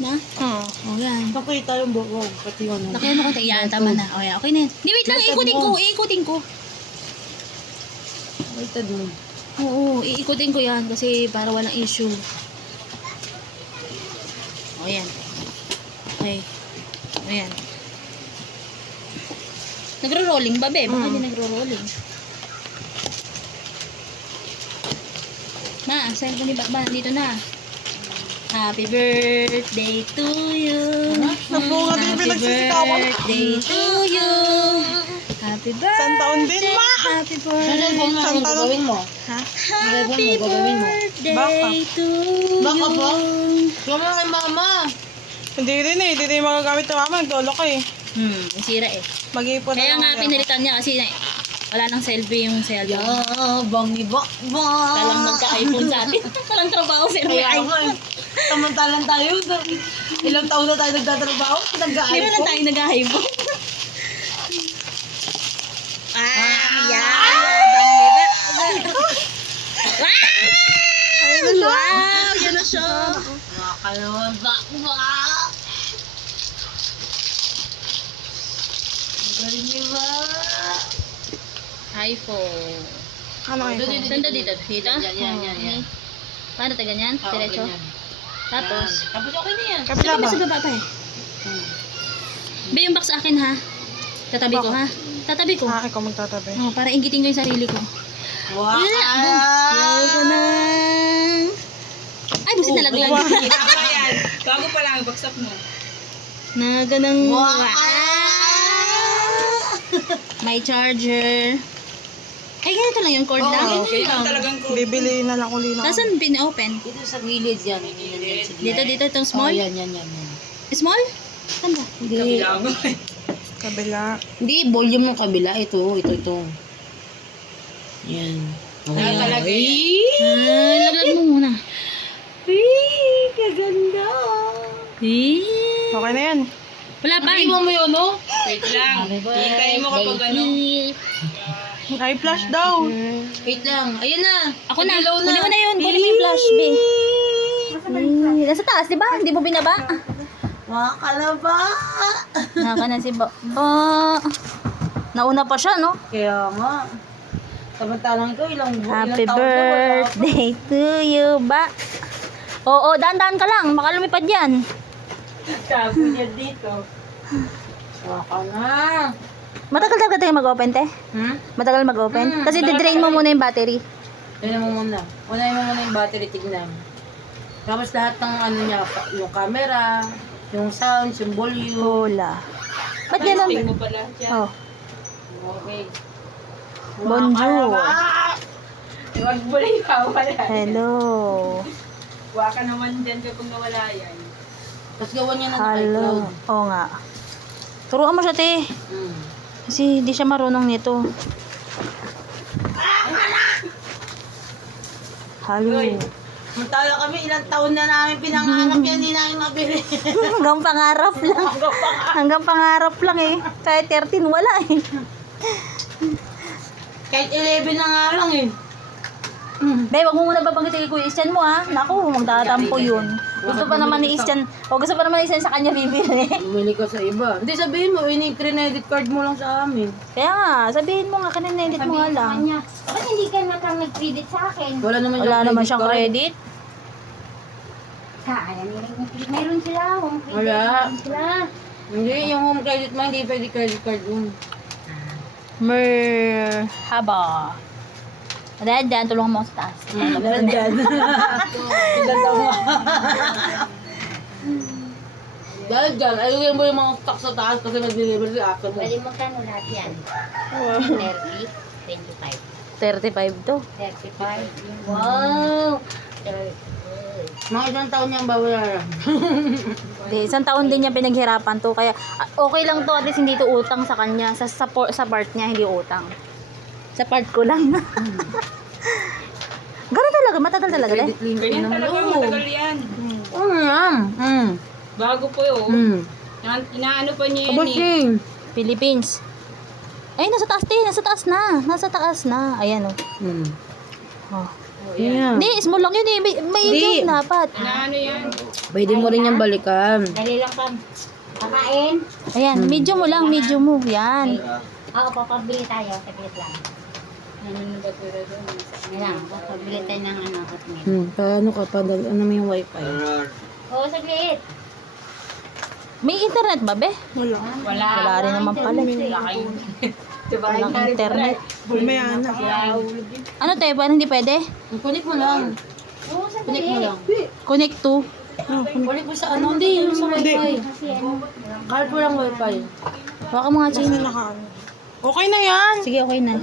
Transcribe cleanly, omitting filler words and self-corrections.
Na? O yan. Nakita yung buko. Pati yung ano. Laki mo konti. Yan, tama na. O yan, okay na yan. Di, wait lang. Iikutin ko. Wait mo. Oo, iikutin ko yan kasi para walang issue. O yan. Okay. O yan. Nagro-rolling ba, be? Baka hindi nagro-rolling. Ma, saan ko ni Bakba? Dito na. Happy birthday to you. Nabunga din yung pinagsisikawan. Happy birthday to you. Happy birthday. Isang taon din, ma. Happy birthday. Isang taon mo. Ha? Happy Happy birthday to you. Baka po? Yung mga kay mama. Hindi rin eh. Hindi rin magagamit ng mama. Nagdolo ko eh. Sira eh. Mag-iipon Kaya lang nga ako. pinalitan niya kasi wala nang selfie yung cellphone. Bangi bakbang. Talang magka-iPhone sa atin. Walang trabaho pero may Kaya nga iPhone. eh. Samantalang tayo. Ilang taon na tayo nagtatrabaho. Di ba lang Nag-iPhone. tayo nag-iPhone? Yan! Ayun na siya. Wow! Yan na siya! Makakalawan bakbang. Magaling niyo ba? iPhone. Ano iPhone? Saan daw dito? Dito? Yan. Paano tayo ganyan? Diretso? Tapos? Tapos okay na yan. Sabi mo sa baba pa eh. Ba yung box sa akin ha? Tatabi ko ha? Tatabi ko. Ah, ikaw magtatabi. Oh, para inggitin ko yung sarili ko. Wow! Yaw ka na! Ay, busit nalaglag. Bago pa lang, baksak mo. Naganang... Wow! May charger. Ay, ganito lang yung cord lang. Okay, talagang ko. Bibili na lang uli na. Nasaan pin-open? Dito sa gilid yan. Dito, itong small? Yan. Small? Saan ba? Hindi. Kabila. Hindi, volume ng kabila. Ito. Yan. Ay, talaga laglag mo muna. Ay, kaganda. Okay na yan. Wala pa. Iwan mo yun, no? Wait lang. Hintayin mo kapag ano. Ay, flash daw. Wait lang. Ayun na. Ako na. Ilaw Kunin mo na yun. Kunin mo yung flash, be. Nasa taas, di ba? Hindi mo binaba. Makalaba. Naka na si Ba. Nauna pa siya, no? Kaya nga. Samantalang ito, Happy ilang taon na wala. birthday to you, Ba. Oo, dahan-dahan ka lang. Baka lumipad yan. Tago niya dito. Waka na. Matagal talaga tayo mag-open, te? Matagal mag-open? Kasi didrain mo muna yung battery. Tignan mo muna. Unahin mo muna yung battery, tignan. Tapos lahat ng ano niya, yung camera, yung sounds, yung volume. Hola. Ba't ganun? Oh. Okay. Bonjour. Huwag mo rin wala. Hello. Waka naman dyan kung nawala yan. Tapos gawan niya na ng Hello. iCloud. Oo nga. Turuan mo siya, te. Kasi di siya marunong nito. Hello. Samantala kami, ilang taon na namin pinanganap yan, hindi namin mabili. Hanggang pangarap lang. Hanggang pangarap lang eh. Kahit 13, wala eh. Kahit 11 na nga lang eh. Be, wag mo muna babanggitin kay Kuya Isyan mo ha. Naku, magtatampo yun. Gusto pa naman ni Isyan, gusto pa naman ni Isyan sa kanya bibili. Bumili ka sa iba. Hindi, sabihin mo, ini-credit card mo lang sa amin. Kaya nga, sabihin mo nga, kanina-edit mo nga lang. Ba't hindi ka natang nag-credit sa akin? Wala naman Wala naman siyang card. credit. Kaya meron sila, home credit. Wala. Meron sila. Hindi, yung home credit mo, hindi pwede credit card mo. Merhaba. Dahan, tulungan mo ako sa taas. Dahan. Ilan taon mo? Dahil dyan, ayun mo yung mga stock sa taas kasi nag-deliver si Aka mo. Pwede magkano lahat yan? 30, 25. 35 to. 35. Wow! Mga isang taon niyang babayaran. Di, isang taon din niya pinaghirapan to. Kaya okay lang to, at least hindi to utang sa kanya. Sa part niya, hindi utang. Sa part ko lang. Ganun talaga, matagal talaga. Credit limit Ganyan naman. talaga, Oo. matagal yan. Bago po yun. Inaano pa niya yan eh. Kabusing. Philippines. Ay, nasa taas din. Nasa taas na. Nasa taas na. Ayan o. Oh. Yeah. Hindi, small lang yun eh. May medium dapat. Pwede mo rin yung balikan. Dali lang kam. Kakain. Ayan, medium mo lang, medium mo. Yan. Oo, papabili tayo. Saglit lang. Ayan, papabili tayo ng ano, hotmeal. Paano ka pa? Ano mo yung wifi? Oo, saglit. May internet ba, be? Wala. Wala rin naman pala. Walang internet. Mamaya na. Ano tayo, parang hindi pwede? Connect mo lang. Oo, Connect mo saglit. lang. Connect to. Connect mo sa ano? Hindi, yung sa wifi. Kasi ano, Card mo lang wifi. Baka mga Kasi chino. naka. Okay na yan. Sige, okay na.